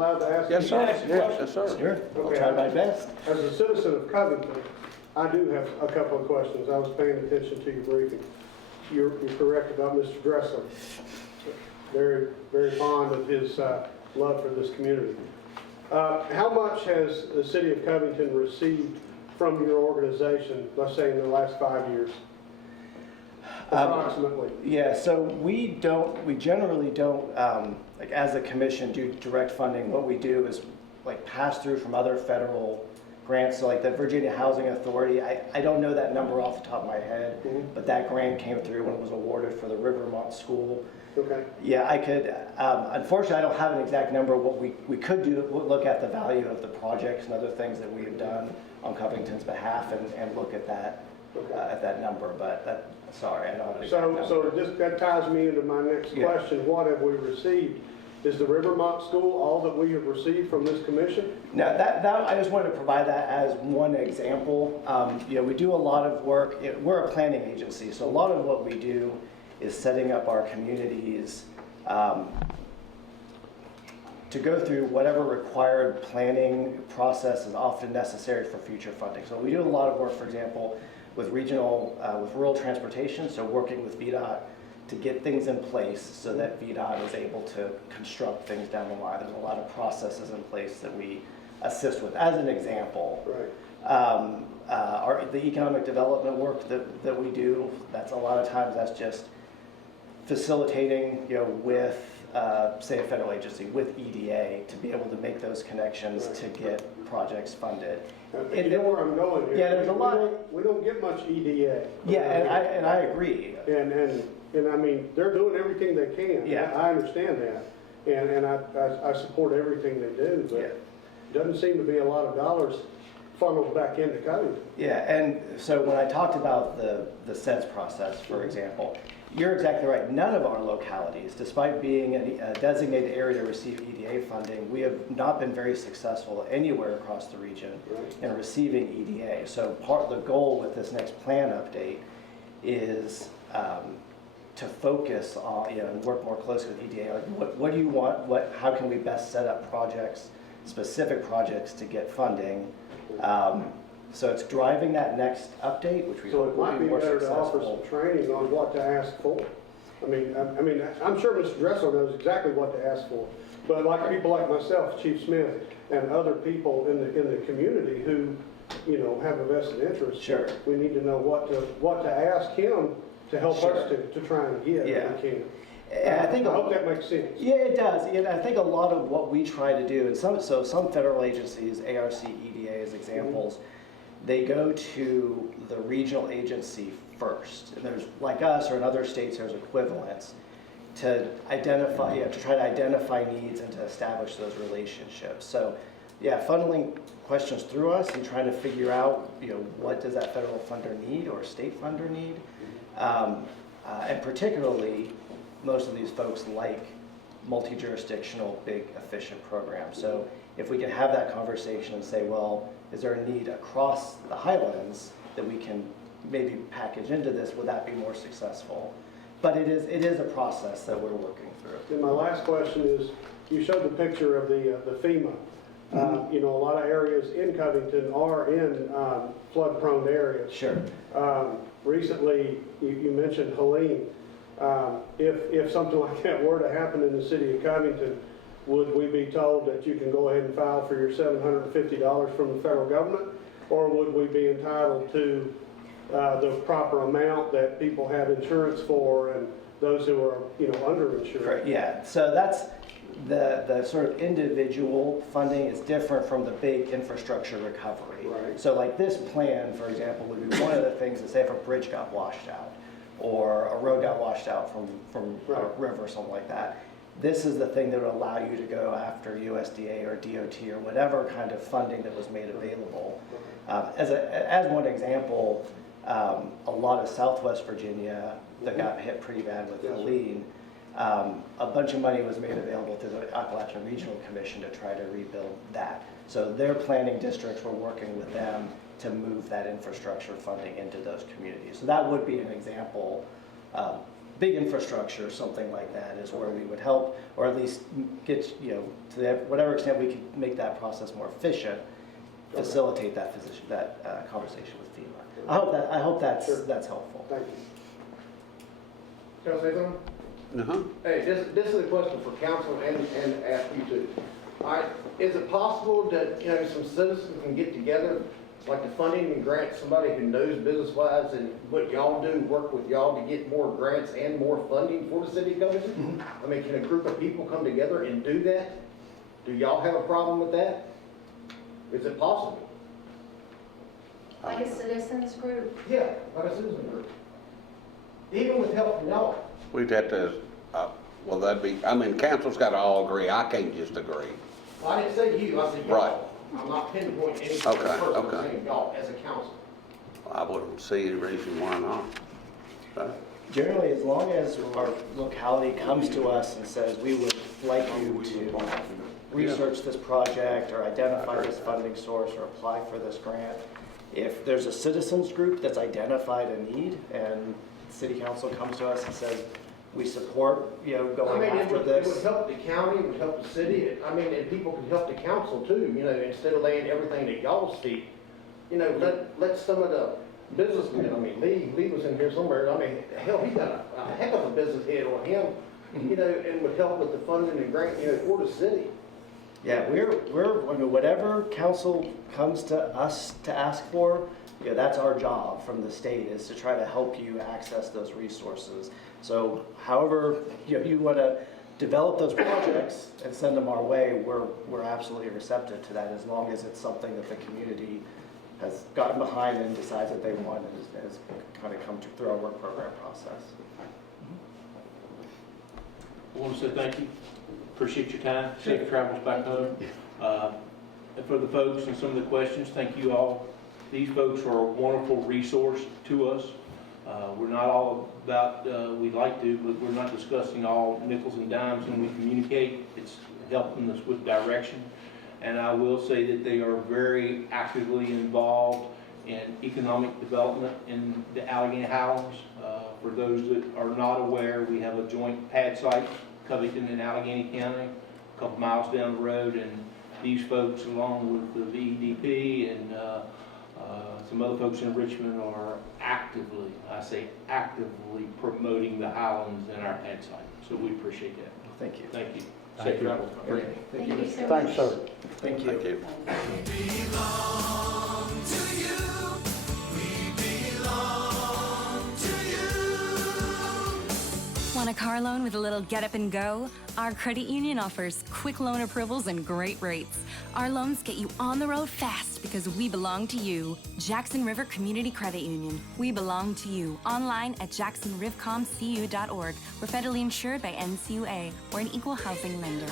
allowed to ask? Yes, you sir. questions? Yes, sir. Sure, I'll Okay. try my best. As a citizen of Covington, I do have a couple of questions. I was paying attention to your briefing. You're correct about Mr. Dressler. Very, very fond of his love for this community. How much has the city of Covington received from your organization, let's say in the last 5 years? Approximately. Yeah, so we generally don't, like as a commission, do direct funding. What we do is like pass through from other federal grants. So like the Virginia Housing Authority, I don't know that number off the top of my head, but that grant came through when it was awarded for the Rivermont School. Okay. Yeah, I could, unfortunately, I don't have an exact number. What we could do, look at the value of the projects and other things that we have done on Covington's behalf and look at that number, but sorry, I don't have an exact number. So just that ties me into my next question. What have we received? Is the Rivermont School all that we have received from this commission? No, that I just wanted to provide that as one example. We do a lot of work. We're a planning agency, so a lot of what we do is setting up our communities to go through whatever required planning process is often necessary for future funding. So we do a lot of work, for example, with rural transportation, so working with VDOT to get things in place so that VDOT is able to construct things down the line. There's a lot of processes in place that we assist with, as an example. Right. The economic development work that we do, that's a lot of times that's just facilitating, with, say, a federal agency, with EDA, to be able to make those connections to get projects funded. You know where I'm going here. Yeah, there's a lot. We don't get much EDA. Yeah, and I agree. And I mean, they're doing everything they can. Yeah. I understand that. And I support everything they do, but it doesn't seem to be a lot of dollars funneled back into Covington. Yeah, and so when I talked about the SEDS process, for example, you're exactly right. None of our localities, despite being a designated area to receive EDA funding, we have not been very successful anywhere across the region in receiving EDA. So part of the goal with this next plan update is to focus on, and work more closely with EDA. Like what do you want? How can we best set up projects, specific projects, to get funding? So it's driving that next update, which we hope will be more successful. So it might be better to offer some training on what to ask for. I mean, I'm sure Mr. Dressler knows exactly what to ask for. But like people like myself, Chief Smith, and other people in the community who, have a vested interest, we need to know what to ask him to help us to try and get if we can. And I hope that makes sense. Yeah, it does. And I think a lot of what we try to do, and some federal agencies, ARC, EDA as examples, they go to the regional agency first. And there's, like us or in other states, there's equivalents to identify, to try to identify needs and to establish those relationships. So, funneling questions through us and trying to figure out, what does that federal funder need or state funder need, and particularly, most of these folks like multi-jurisdictional, big, efficient programs. So if we can have that conversation and say, well, is there a need across the Highlands that we can maybe package into this, would that be more successful? But it is a process that we're working through. And my last question is, you showed the picture of the FEMA. A lot of areas in Covington are in flood-prone areas. Sure. Recently, you mentioned Helene. If something like that were to happen in the city of Covington, would we be told that you can go ahead and file for your $750 from the federal government, or would we be entitled to the proper amount that people have insurance for and those who are underinsured? Correct. Yeah. So that's the sort of individual funding is different from the big infrastructure recovery. Right. So like this plan, for example, would be one of the things that say if a bridge got washed out, or a road got washed out from a river or something like that. This is the thing that would allow you to go after USDA or DOT or whatever kind of funding that was made available. As one example, a lot of Southwest Virginia that got hit pretty bad with Helene, a bunch of money was made available to the Appalachian Regional Commission to try to rebuild that. So their planning districts were working with them to move that infrastructure funding into those communities. So that would be an example big infrastructure, something like that is where we would help, or at least get, to whatever extent we could make that process more efficient, facilitate that conversation with FEMA. I hope that's helpful. Thank you. Can I say something? Uh-huh. Hey, this is a question for council and ask you too. All right, is it possible that, some citizens can get together, like the funding and grant, somebody who knows business-wise and what y'all do, work with y'all to get more grants and more funding for the city of Covington? I mean, can a group of people come together and do that? Do y'all have a problem with that? Is it possible? Like a citizens group. Yeah, like a citizen group. Even with help from y'all. We'd have to, council's got to all agree. I can't just agree. Well, I didn't say you, I said y'all. Right. I'm not pinpointing any Okay, person, I'm okay. saying y'all as a council. I wouldn't see any reason why not. Generally, as long as our locality comes to us and says, we would like you to research this project or identify this funding source or apply for this grant, if there's a citizens group that's identified a need and city council comes to us and says, we support, going after It this. would help the county, it would help the city, and people could help the council too, instead of laying everything at y'all's feet. Let some of the businessmen, Lee was in here somewhere, hell, he's got a heck of a business head on him, and would help with the funding and grant, for the city. Yeah, whatever council comes to us to ask for, that's our job from the state, is to try to help you access those resources. So however you want to develop those projects and send them our way, we're absolutely receptive to that, as long as it's something that the community has gotten behind and decides that they want and has kind of come through our work program process. I want to say thank you. Appreciate your time. Safe travels back home. And for the folks and some of the questions, thank you all. These folks are a wonderful resource to us. We're not all about, we'd like to, but we're not discussing all nickels and dimes when we communicate. It's helping us with direction. And I will say that they are very actively involved in economic development in the Alleghany Highlands. For those that are not aware, we have a joint pad site, Covington in Alleghany County, a couple miles down the road, and these folks, along with the VEDP and some other folks in Richmond, are actively, I say actively, promoting the Highlands and our pad site. So we appreciate that. Thank you. Thank you. Safe travels. Thank you so much. Thanks, sir. Thank you. Thank you. Want a car loan with a little get up and go? Our credit union offers quick loan approvals and great rates. Our loans get you on the road fast because we belong to you. Jackson River Community Credit Union. We belong to you. Online at jacksonrivcomcu.org. We're federally insured by NCUA. We're an equal housing lender.